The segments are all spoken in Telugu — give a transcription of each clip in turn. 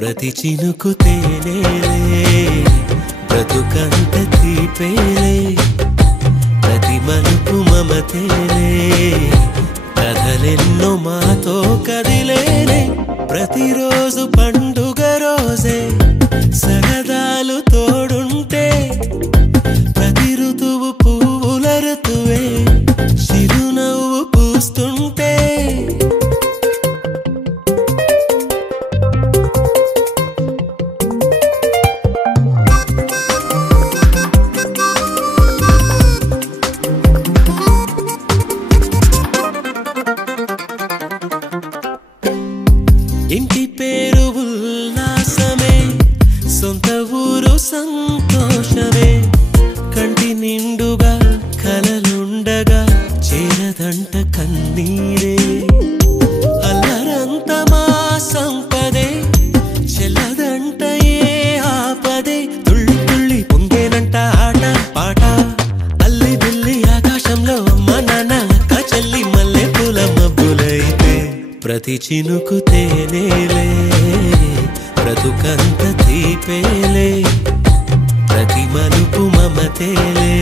ప్రతి చినుకు తేనేలే బ్రతుకంత తీపేలే ప్రతి మలుపు మమతేలే కథలెన్నో మాతో కదిలేలే ప్రతిరోజు పండుగ రోజే సరదాలు తోడుంటే ప్రతి ఋతువు పువ్వుల ఋతువే చిరునవ్వు పూస్తుంటే ఇంటి పేరు ఉల్లాసమే సొంత ఊరు సంతోషమే కంటి నిండుగా కలలుండగా చేరదంట కన్నీరే అల్లరంత మా సంపదే చెల్లదంట ఏ ఆపదే తుళ్ళి తుళ్ళి పొంగేనంట ఆట పాట అల్లి బిల్లి ఆకాశంలో అమ్మ నాన్న అక్క చెల్లి మల్లె పూల మబ్బులైతే ప్రతి చినుకు తేనేలే బ్రతుకంత తీపేలే ప్రతి మలుపు మమతేలే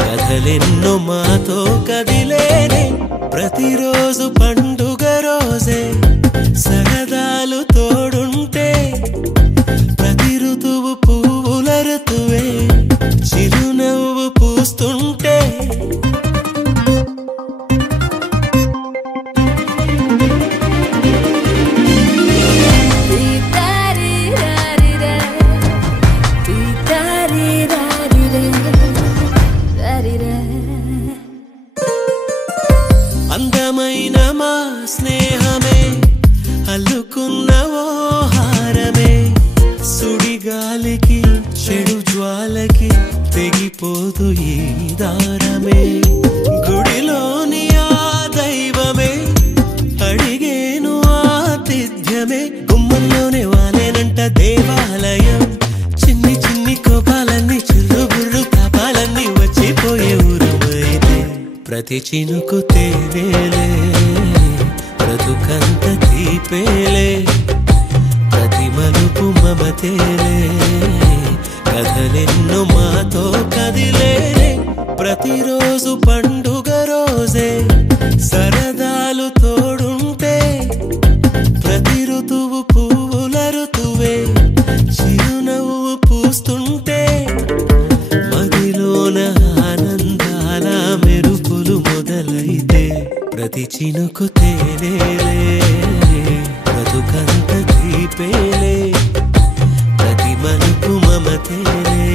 కథలెన్నో మాతో కదిలేనే ప్రతిరోజు పండుగ రోజే సరదాలు తోడుంటే ప్రతి ఋతువు పువ్వుల ఋతువే చిరునవ్వు పూస్తుంటే అందమైన మా స్నేహమే అల్లుకున్న ఓ హారమే సుడిగాలికి చెడు జ్వాలకి తెగిపోదు ఈ దారమే గుడిలోని ఆ దైవమే అడిగేను ఆతిథ్యమే గుమ్మంలోనే వాలేనంట దేవాలయం చిన్ని చిన్ని కోపాలన్నీ చిల్లు బుర్రు తాపాలన్నీ వచ్చిపోయే ఊరుమైతే ప్రతి చినుకు తేనేలే బ్రతుకంత తీపేలే ప్రతి మలుపు మమతేలే కథలెన్నో మాతో కదిలేనే ప్రతిరోజు పండుగ రోజే సరదాలు తోడుంటే ప్రతి ఋతువు పువ్వుల ఋతువే చిరునవ్వు పూస్తుంటే మదిలోన ఆనందాల మెరుపులు మొదలైతే ప్రతి చినుకు తేనేలే బ్రతుకంత తీపేలే ప్రతి మలుపు మమతేలే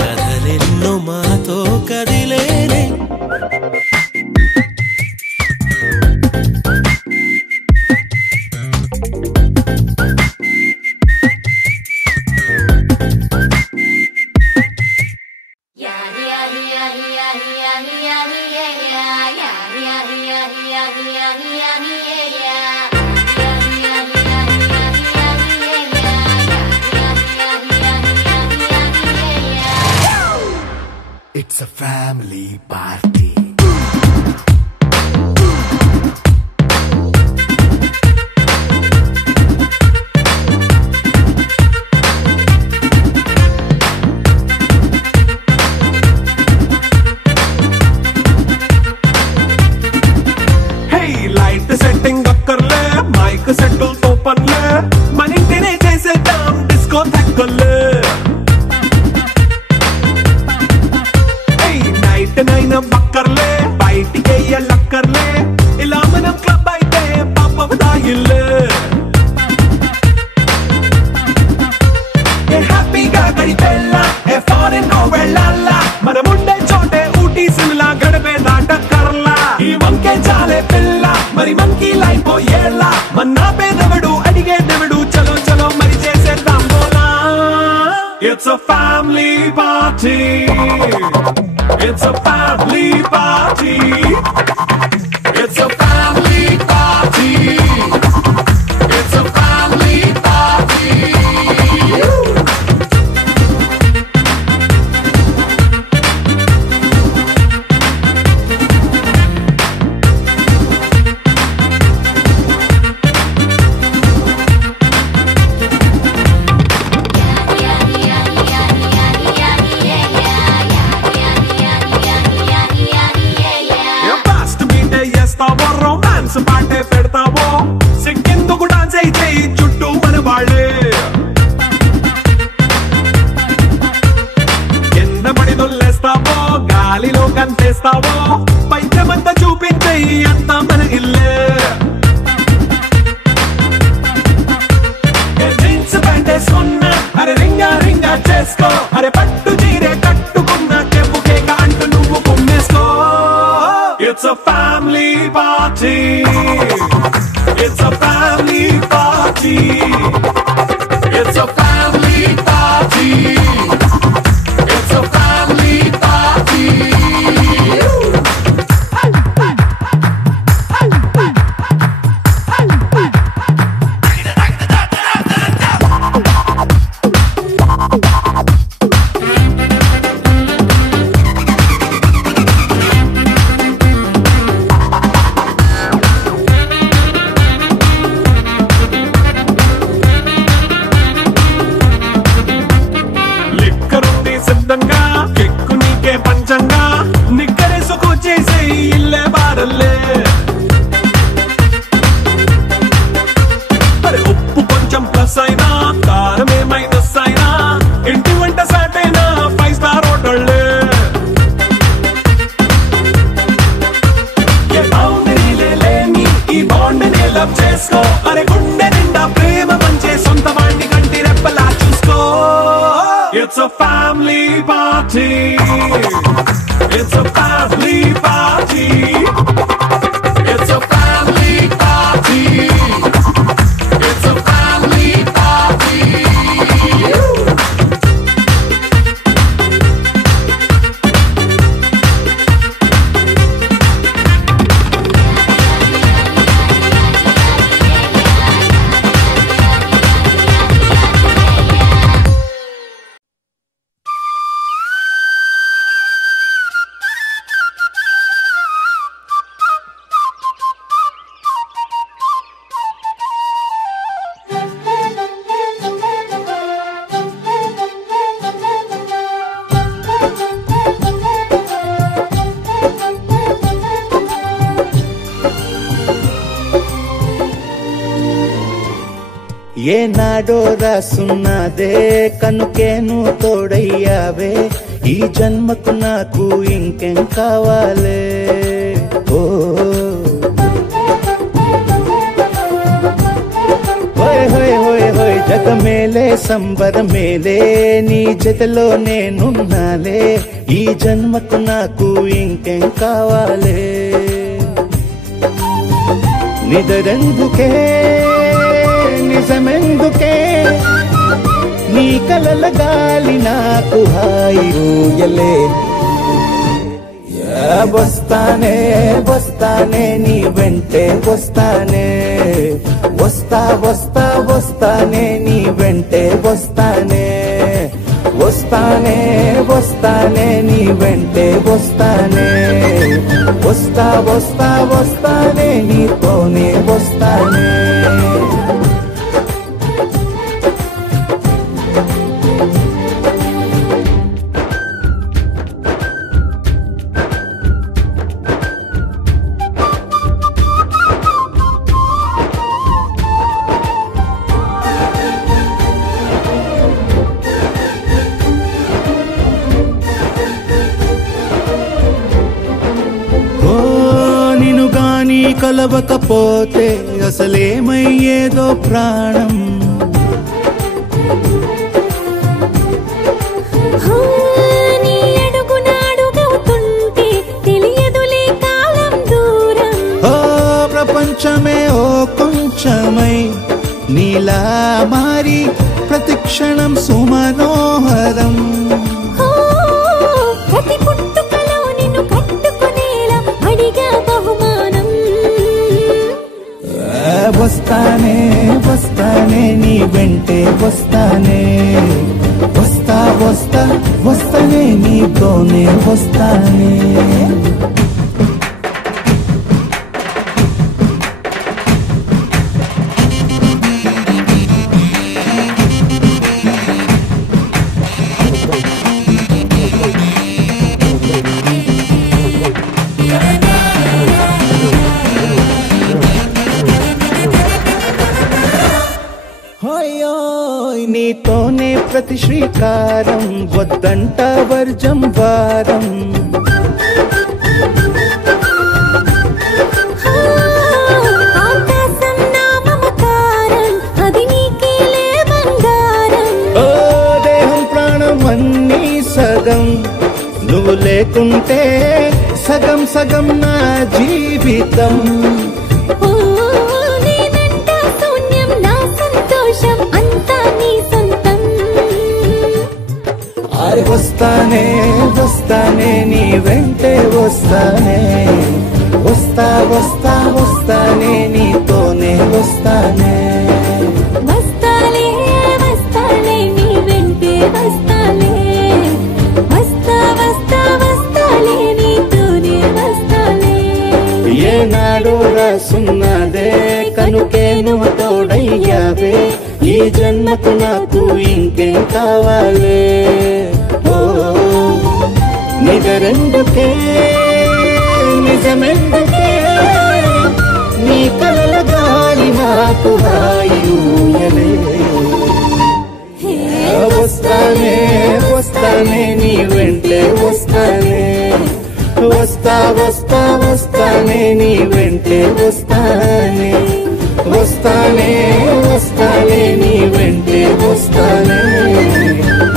కథలెన్నో మాతో కదిలేనే It's a family party. Hey, light setting akkarle, mic settle to panle, manintene chesedam disco thakkale. నైన బక్కర్లే బయటికి లక్కర్లే ఇలా మనం క్లబ్ అయితే పాపం దాయిల్లే ఏ హ్యాపీగా గడిపెల్లా ఏ ఫారెన్ నో వెళ్ళాలా మనముండే చోటే ఊటీ సిమ్లా గడిపే దాటక్కర్లా ఈ వంకే చాలే పిల్ల మరి మంకీ లైఫ్ ఏళ్ళ మన్నా పేదవడు అడిగేదెవడు చలో చలో మరి చేసేద్దాం బోలా It's a family party. It's a family party. It's a family party. It's a family party. Recharge చేసుకో అరే పట్టు చీరే కట్టుకున్న చెప్పుకే అంటూ నువ్వు కుమ్మేసుకో it's a family party it's a family party it's a family party it's a family party సిద్ధంగా కెక్కు నీకే పంచంగా నిక్కరేసుకు చేసే ఇల్లే బారల్లే అరే ఉప్పు కొంచెం ప్లస్ అయినా కారమే మైనస్ అయినా ఇంటి వంట సాటైనా 5 స్టార్ హోటళ్ళే ఏ బౌండరీలే లేని ఈ బాండ్ ని లవ్ చేసుకో అరే గుండె నిండా ప్రేమ పంచే సొంత వాణ్ణి కంటి రెప్పలా చూసుకో It's a family party. It's a family party. It's a family party. It's a family party. ఏనాడో రాసున్నదే కనుకేను తోడయ్యావే ఈ జన్మకు నాకు ఇంకేం కావాలే ఓ హోయ్ హోయ్ హోయ్ హోయ్ జగ మేలే సంబర మేలే నీ జతలో నేనున్నాలే ఈ జన్మకు నాకు ఇంకేం కావాలే నిదరెందుకే నిజమెందుకే నీ కలల గాలి నాకు హాయి ఊయలే వస్తానే వస్తానే నీ వెంటే వస్తానే వస్తా వస్తా వస్తానే నీ వెంటే వస్తానే వస్తానే వస్తానే నీ వెంటే వస్తానే వస్తా వస్తా వస్తానే నీతోనే వస్తానే కలవకపోతే అసలేమయ్యేదో ప్రాణం నీ అడుగునాడుగవుతుంటే తెలియదులే కాలం దూరం ఓ ప్రపంచమే ఓ కొంచెమై నీలా మారి ప్రతిక్షణం సుమనోహరం ప్రతి పుట్టుకలో నిన్ను కట్టుకునేలా అడిగా బహుమానం వస్తానే వస్తానే నీ వెంటే వస్తానే వస్తా వస్తా వస్తానే నీతోనే వస్తానే నీతోనే ప్రతి శ్రీకారం వద్దంట వర్జం వారం ఆకాశం నా మమకారం అది నీకేలే బంగారం ఓ దేహం లేకుంటే సగం సగం నా జీవితం. ఓ నేనంటా శూన్యం నా సంతోషం అంతా నీ సొంతం. అరే వస్తానే వస్తానే నీ వెంటే వస్తానే, వస్తా వస్తా వస్తానే నీతోనే వస్తానే. వస్తాలే వస్తాలే నీ వెంటే వస్తాలే, వస్తా వస్తా వస్తాలే నీతోనే వస్తాలే. ఏనాడు రాసున్నదే కనుకే నువ్వు తోడయ్యావే, ఈ జన్మకు నాకు ఇంకేం కావాలే. ఓ నిజరెందుకే నిజమెందుకే నీ కలల గాలి నాకు హాయిలే. వస్తానే వస్తానే నీ వెంటే వస్తానే, వస్తా వస్తా వస్తానే నీ వెంటే వస్తానే. వస్తానే వస్తానే నీ వెంటే వస్తానే,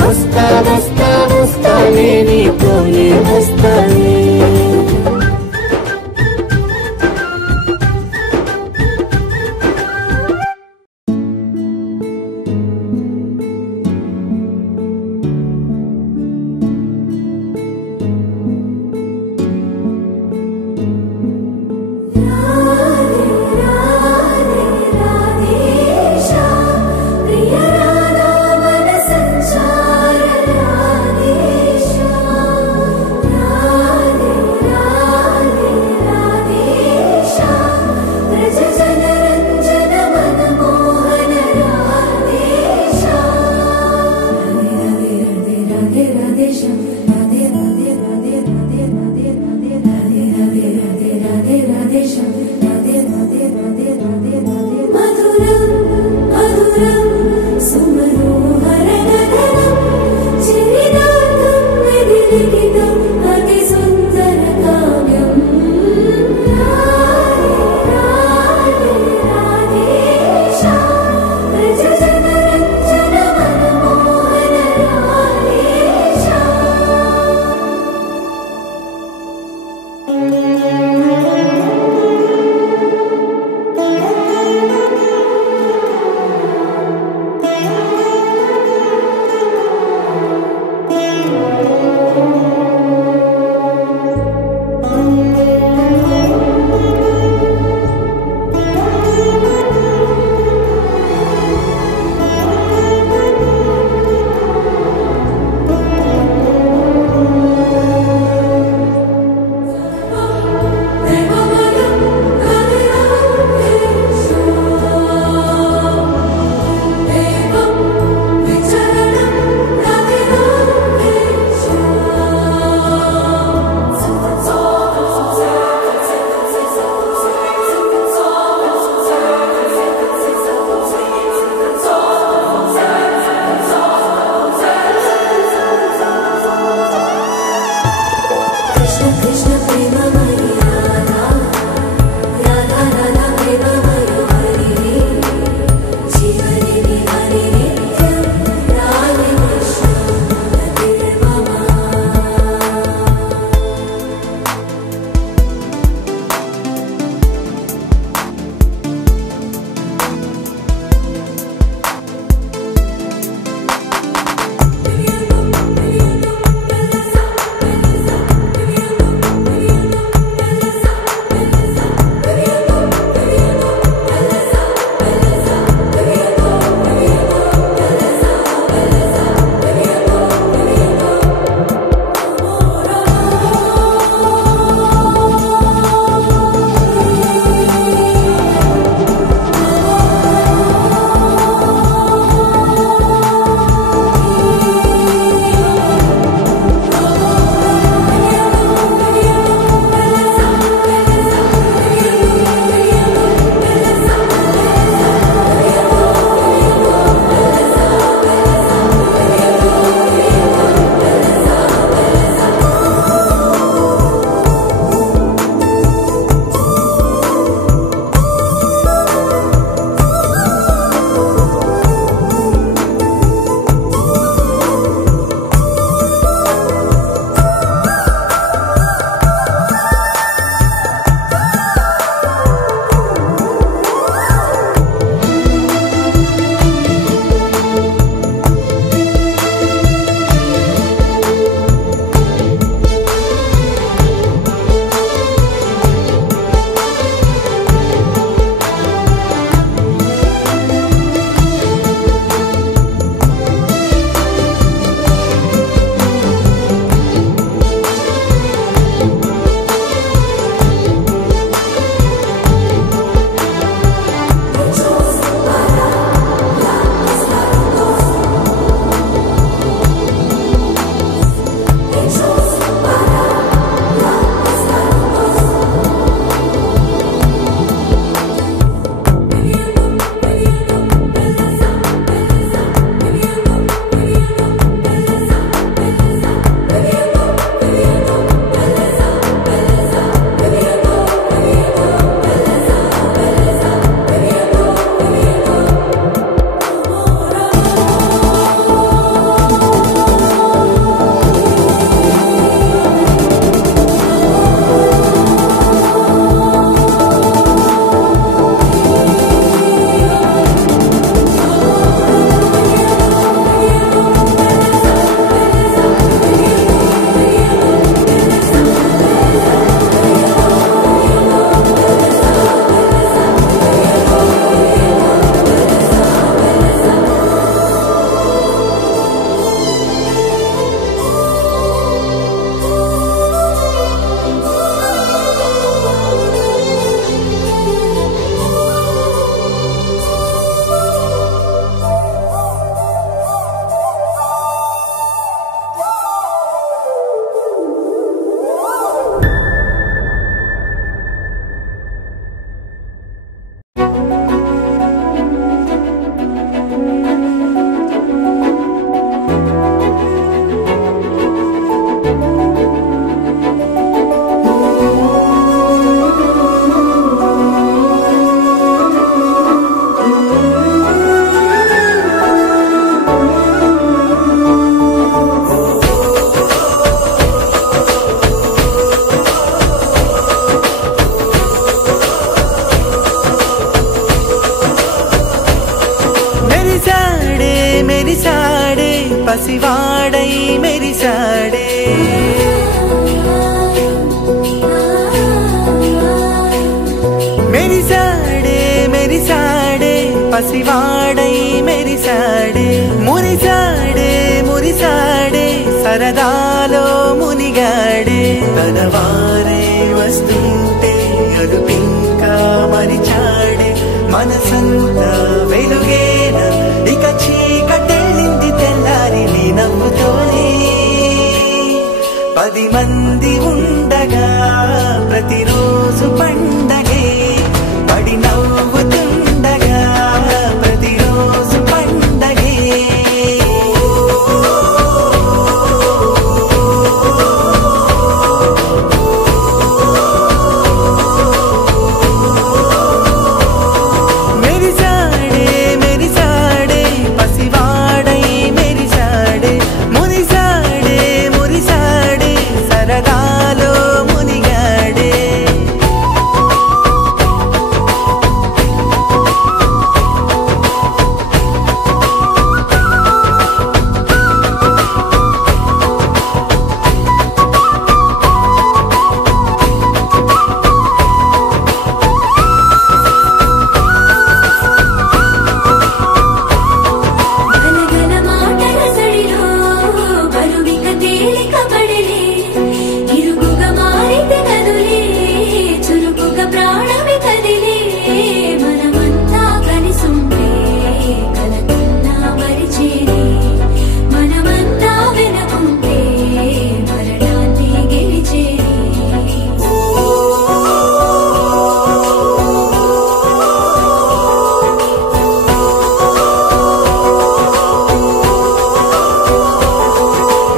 వస్తా వస్తా వస్తానే నీతోనే వస్తానే. రాధే రాధే శ్యామ్ ప్రియ రాధా పసివాడై మెరిసాడే మెరిసాడే మెరిసాడే పసివాడై మెరిసాడే మురిసాడే మురిసాడే సరదాలో మునిగాడే తనవారే వస్తుంటే అరుపింకా మరిచాడే మనసంతా వెలుగేన ఇక చీకటెళ్ళింది తెల్లారి నీ నవ్వుతోనే 10 మంది ఉండగా ప్రతిరోజు పండగే పడి నవ్వుతుండగా ప్రతిరోజు పండగే మెరిసాడే మెరిసాడే పసివాడై మెరిసాడే మురిసాడే మురిసాడే సరదాలో మునిగాడే గలగల మాటల సడిలో బరువిక తేలిక పడలే ఇరుగుగా మారితే కదులే చురుకుగా ప్రాణమి కదిలే మనమంతా కలిసుంటే కలకన్నా మరిచేనే మనమంతా వెనకుంటే మరణాన్ని గెలిచేనే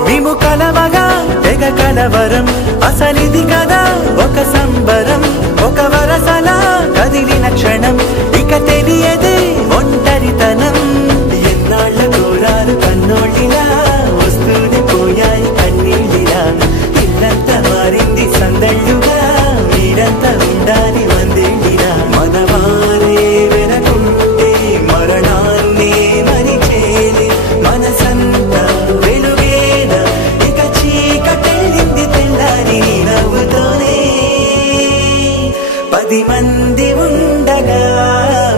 మేము కలవగా తెగ కలవరం అసలిది కదా ఒక సంబరం ఒక వరసలా కదిలిన క్షణం ఇక తెలియదే ఒంటరితనం ఎన్నాళ్ళ దూరాలు కన్నోళ్ళిలా వస్తూనే పోయాయి కన్నీళ్ళిలా ఇల్లంతా మారింది సందళ్ళుగా మీరంతా ఉండాలి వందేళ్ళిలా మనవారే వెనకుంటే మరణాన్ని మరిచేది మనసంతా వెలుగేన ఇక చీకటెళ్ళింది తెల్లారి నీ నవ్వుతోనే 10 మంది ఉండగా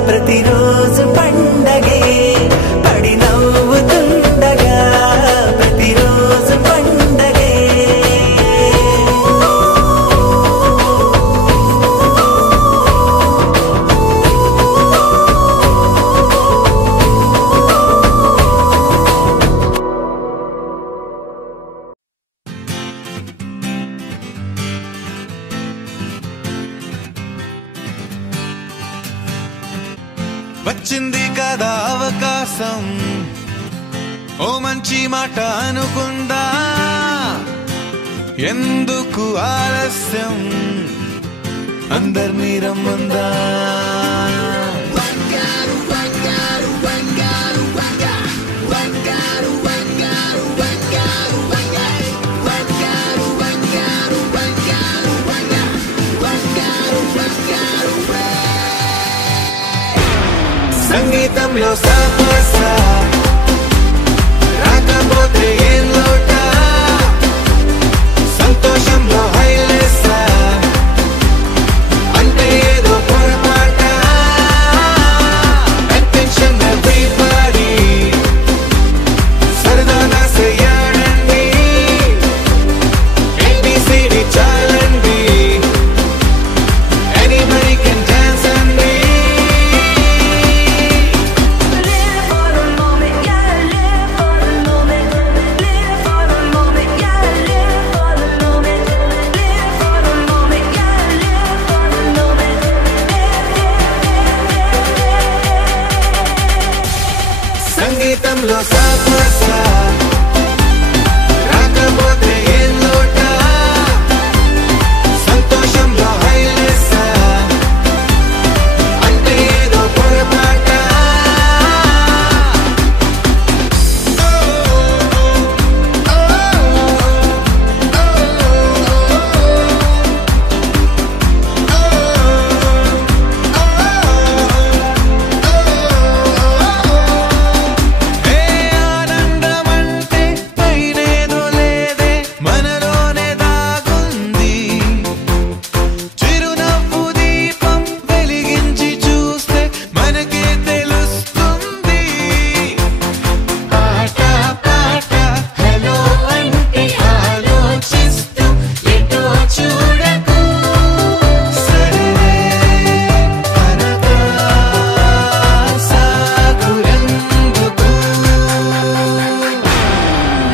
ప్రతిరోజు పండగే పడి నవ్వుతుండగా ప్రతిరోజు పండగే వచ్చింది కదా అవకాశం ఓ మంచి మాట అనుకుందా ఎందుకు ఆలస్యం అందర్నీ రమ్మందా సంగీతంలో సమస్య రాకపోతే ఏం లోట సంతోషంలో హైలెస్ అంటే ఏదో పొరపాట అటెన్షన్ ఎవ్రీబడీ సరదాగా చేయండి ABCD చాలండి anybody can dance and be Live for the moment, yeah, live for the moment.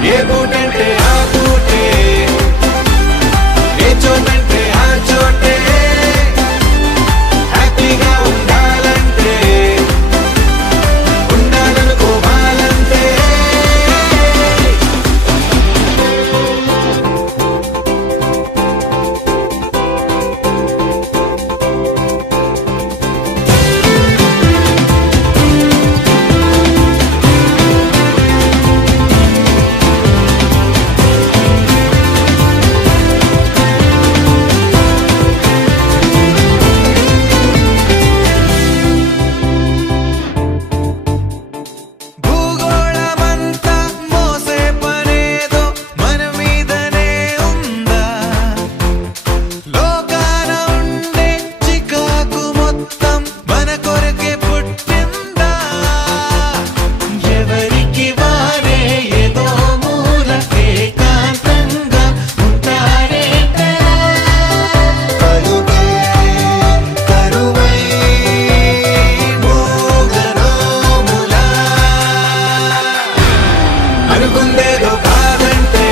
ఏ పూటంటే ఆ పూటే ఏ చోటంటే ఆ చోటే హ్యాపీగా ఉండాలంటే ఉండాలనుకోవాలంటే భూగోళమంతా మోసే పనేదో మన మీదనే ఉందా లోకాన ఉండే చికాకు మొత్తం మన కొరకే పుట్టిందా ఎవరికి వారే ఏదో మూలకే కాంతంగా ఉంటారేంటరా కరువై మోగరోములా అనుకుందేదో కాదంటే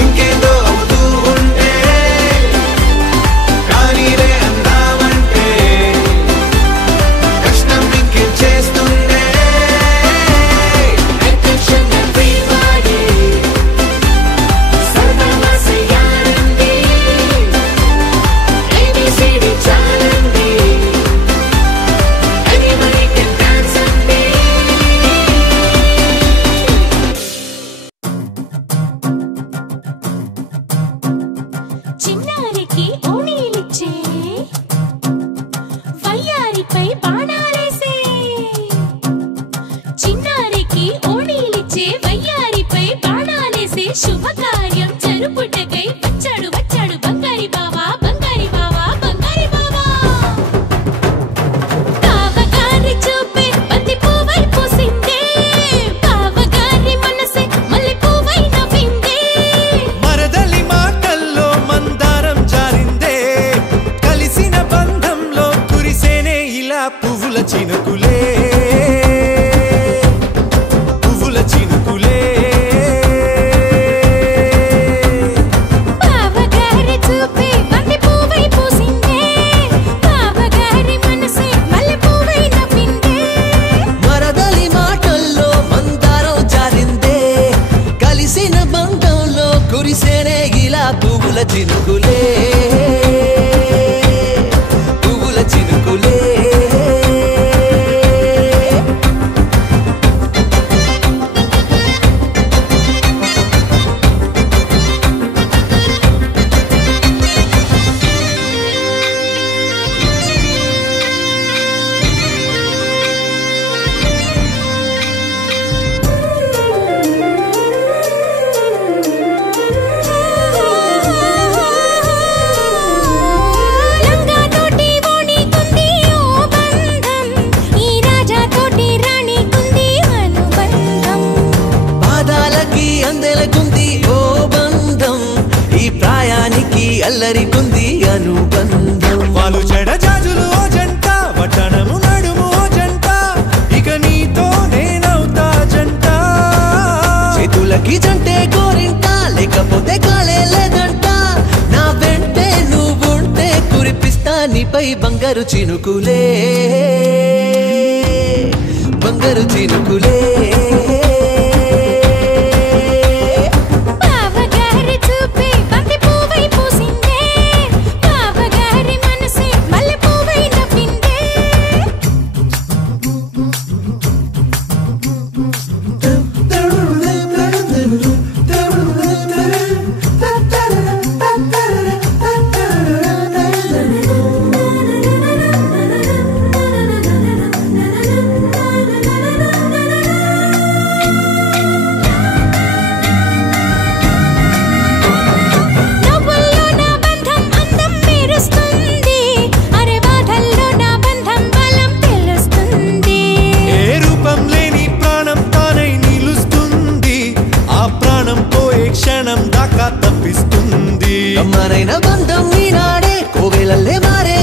ఇంకేదో అవుతూ ఉంటే కానీలే అందామంటే కష్టం ఇంకేం చేస్తుందే Attention everybody, సరదాగా చేయాలండి, ABCD చాలండి, anybody can dance అండి. చిన్నారికి ఓణీలిచ్చే వయ్యారిపై బాణాలేసే చిన్నారికి ఓణీలిచ్చే వయ్యారిపై బాణాలేసే శుభకార్యం జరుపుటకై వచ్చాడు వచ్చాడు బంగారి బావా బంగారి బావా బంగారి బావా బావగారి చూపే బంతి పువ్వై పూసిందే బావగారి మనసే మల్లె పువ్వై నవ్విందే మరదలి మాటల్లో మందారం జారిందే కలిసిన బంధంలో కురిసేనే ఇలా పువ్వుల చినుకులే పువ్వుల చినుకులే బావగారి చూపే బంతి పువ్వై పూసిందే బావగారి మనసే మల్లె పువ్వై నవ్విందే మరదలి మాటల్లో మందారం జారిందే కలిసిన బంధంలో కురిసేనే ఇలా పువ్వుల చినుకులే పువ్వుల చినుకులే లంగా తోటి ఓణి కుంది ఓ బంధం ఈ రాజా తోటి రాణి కుంది అనుబంధం పాదాలకి అందెలకుంది ఓ బంధం ఈ ప్రాయానికి అల్లరికుంది అనుబంధం వాళ్ళు చెడజాజులు ఓ జంట వట్టణము నడుము ఓ జంట ఇక నీతో నేనవుతా జంట చేతులకి జంటే గోరింట లేకపోతే కాలే లేదంట నా వెంటే నువ్వుంటే కురిపిస్తా నీపై బంగారు చినుకులే బంగారు చినుకులే బావగారి చూపే బంతి పువ్వై పూసిందే బావగారి మనసే మల్లె పువ్వై నవ్విందే నవ్వుల్లో నా బంధం అందం మెరుస్తుంది అరే బాధల్లో నా బంధం బలం తెలుస్తుంది ఏ రూపం లేని ప్రాణం తానై నిలుస్తుంది ఆ ప్రాణం పోయే క్షణం దాకా తప్పిస్తుంది అమ్మరైన బంధం ఈనాడే కోవెలల్లే మారే